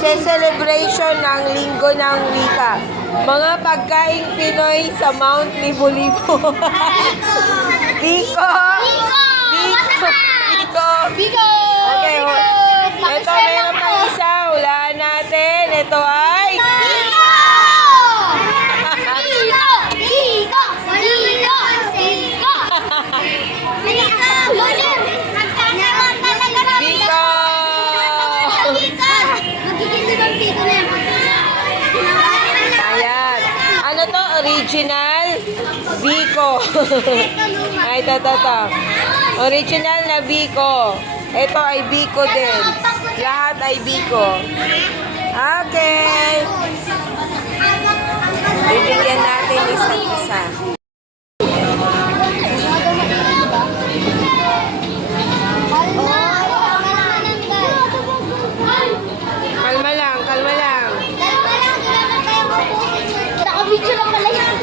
Nagse-celebration ng Linggo ng Wika. Mga pagkaing Pinoy sa Mount Libo-Libo. Biko! Biko! Okay, ito meron pang isa. Hulaan natin. Ito ay... Ayan. Ano to? Original Biko. Ay, ito. Original na Biko. Ito ay Biko din. Lahat ay Biko. Okay. Bibigyan natin isa't isa. Kalma lang. Naka-video lang pala yan.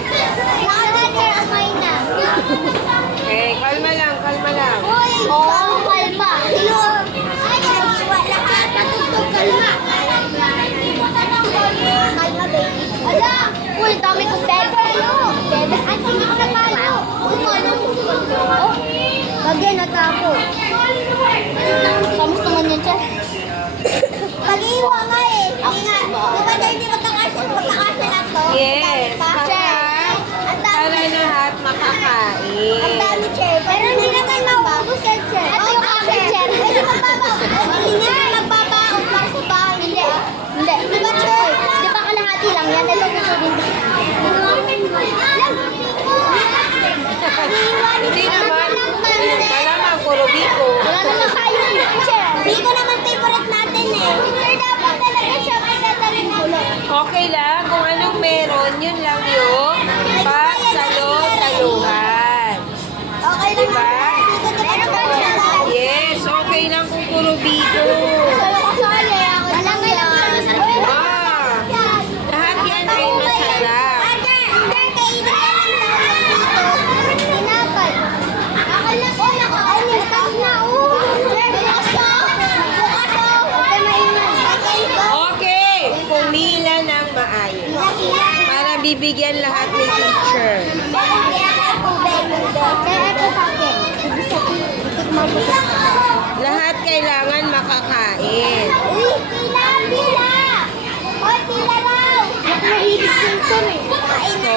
Okay, kalma lang. Oo, kalma. Patugtog kalma. Kalma, baby. Ala! Uy, dami kong bebe. Bebe, at hindi ko napalo. Bagay, natako. Kamusta man yan, Chef? Pag-iwa nga eh. Hindi nga. Diba tayo hindi magkakasya na to? Yes. Para lahat makakain. Ang dami, Chef. Pero hindi na tayo maubos yan, Chef. Ito yung akin, Chef. Ito hindi nga nagbabaon para sa bahay. Hindi. Diba, Chef? Di ba kalahati lang yan? Ito gusto din. Hindi naman. Malamang puro Biko. Wala naman tayo, Chef. Biko naman favorite natin eh. Sir, dapat talaga siya may dadalhin ulo. Okay lang. Kung anong meron, yun lang yung pagsaluhan. Okay lang Diba? Meron ba siya? Yes, okay lang kung puro Biko. Kayo kasali. Alam mo lang. Lahat yan ay masarap. Okay, pumila ng maayos. Para bibigyan lahat ni teacher. Lahat kailangan makakain. So,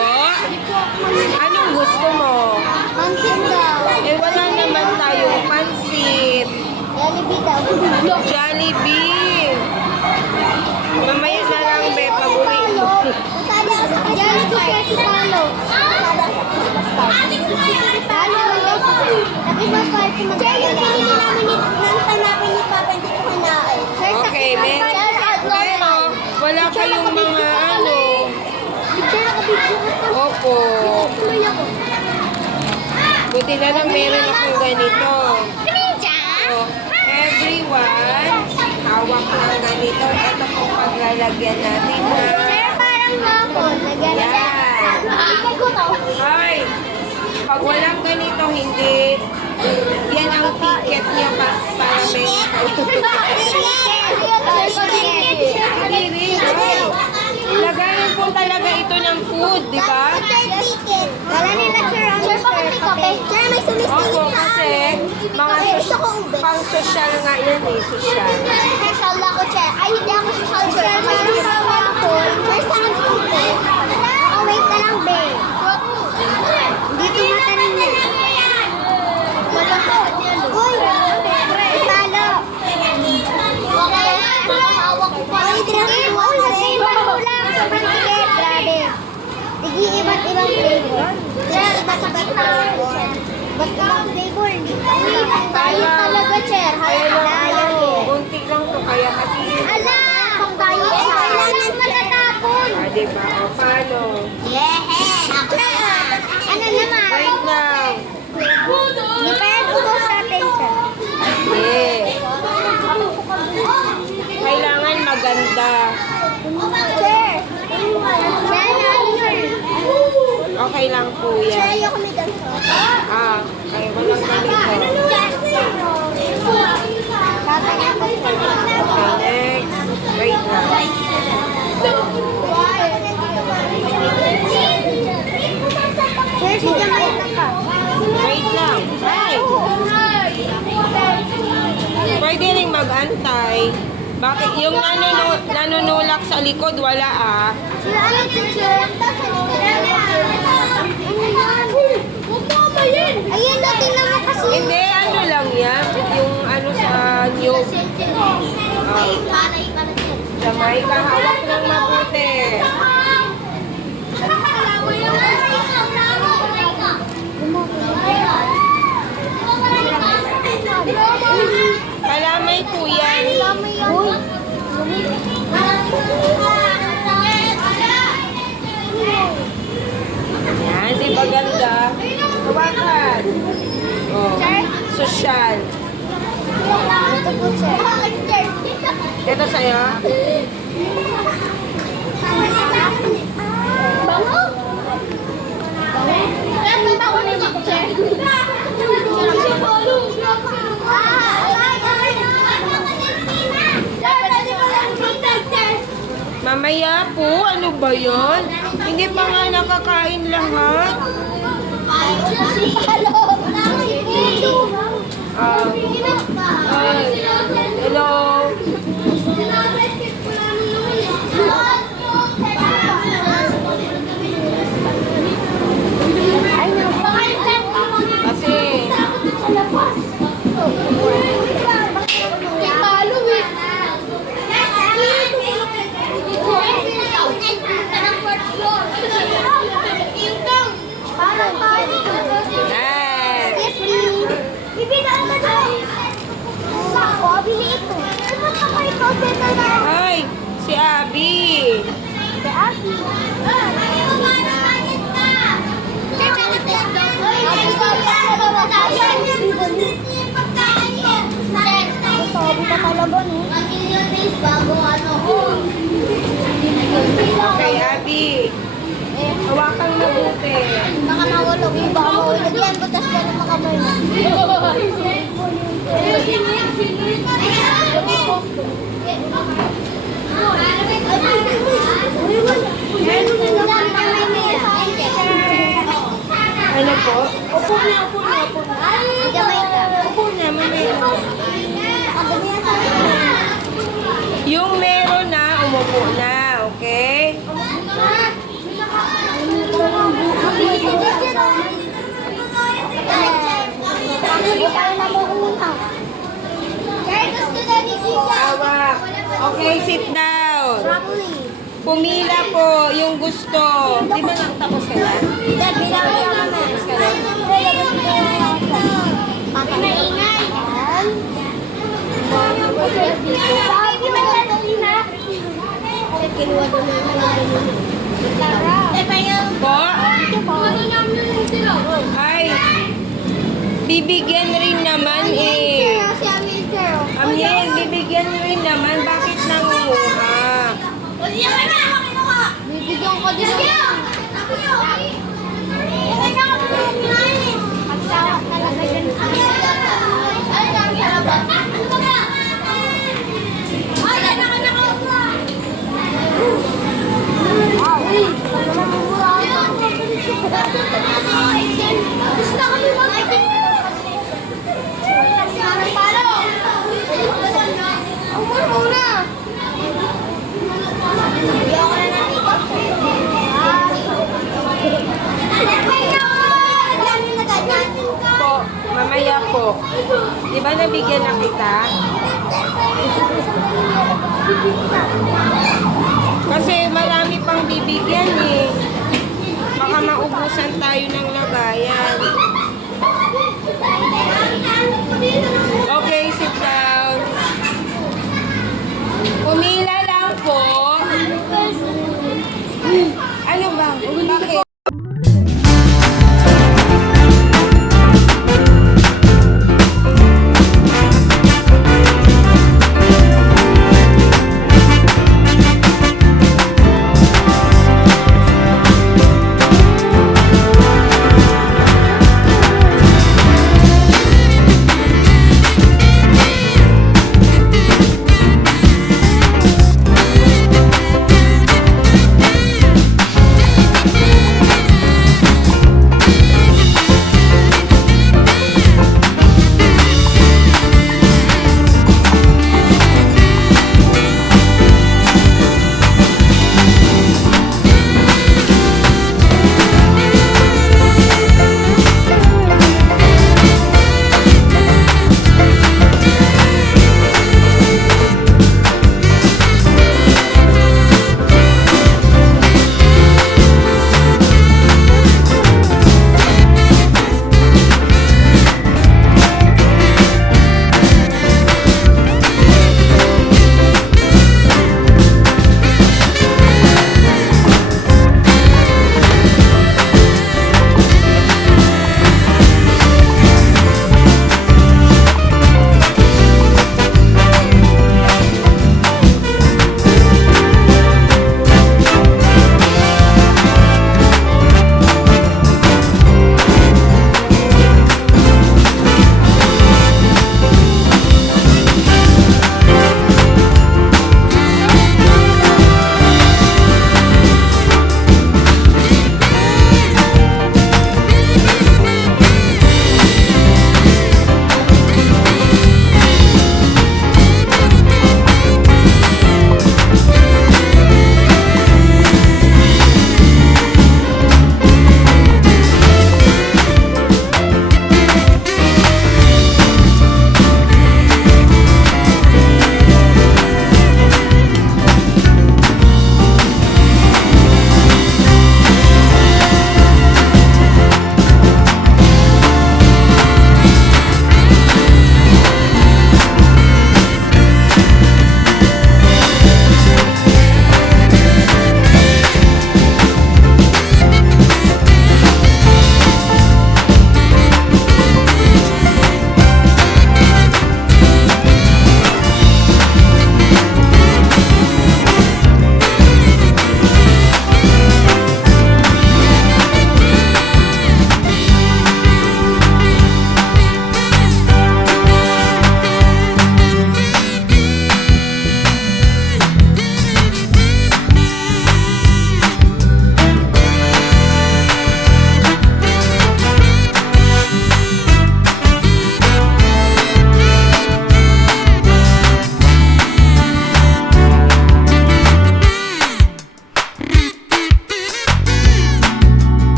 anong gusto mo? Eh, wala naman tayong pansit. Jollibee. Mamaya na lang, be, pag-uwi mo. Okay, pero wala kayong mga ano. Opo. Buti na lang meron akong ganito. So, everyone, hawak ng ganito. Ito pong paglalagyan natin na. Yan. Ay, pag walang ganito, hindi. Yan ang ticket niya para may... Lagayan po talaga ito ng food, di ba? Wala nila, sir. Sir, bakit may kape? Sir, may sumisingit Opo, sa kasi mga pang-social nga yan eh, social. Social ako, sir. Ay, hindi ako social, sir. Meron pa ako apple. Sir, saan po? Oh, wait na lang, babe. Hindi tumatanin na. Uy! Talo! Hawak ko pa. Uy, tinatuwa ka rin. Wala lang. Sobrang tiket. Grabe. Tigi iba't ibang flavor. Sir, masakit na ako. Ba't ibang flavor? Hindi tayo talaga, sir. Hayang Unti lang to, kaya kasi... Ala! Pang tayo. Kailangan matatapon. Diba? O, paano? Yeah! Ano naman? Wait lang. Hindi pa yan utos natin, sir. Yeah. Kailangan maganda. Sir! Sana, sir. Okay lang po Sir, yan. ayoko may ganito. Ay, walang ganito. Tatay ako, sir. Okay, next. Wait lang. Si Jamaica pa. Wait lang. Ay! Pwede rin mag-antay. Bakit yung nanunulak sa likod, wala ah? Sila ano teacher? Ayun, dating naman kasi. Hindi, ano lang yan. Yung ano sa new. Jamaica, hawak ng mabuti. Kalamay po yan. Yan, di ba ganda? Hawakan. Oh, sosyal. Ito po, sir. Ito sa'yo. Bango? Mamaya po, ano ba yun? Hindi pa nga nakakain lahat. Hello. Kasi, yan. Ay, si Abby. Okay, Abby. Hawakan mabuti. Baka mawalog yung bango. Lagyan, butas ka ng mga kamay mo. Ano po? Upo na, upo na, upo na. Jamaica. Upo na, mamaya. Nakadami yan sa Yung meron na, umupo na, okay? Hawak. Okay, sit down. Pumila po yung gusto. Di ba tapos ka na? Tapos ka na? Po? Ay, bibigyan rin naman eh. Amiel, bibigyan rin naman. Bakit nangunguha? Bibigyan ko din ako. Magsawa talaga yan. Po, mamaya po. Di ba nabigyan na kita? Kasi marami pang bibigyan eh. Baka maubusan tayo ng lagayan.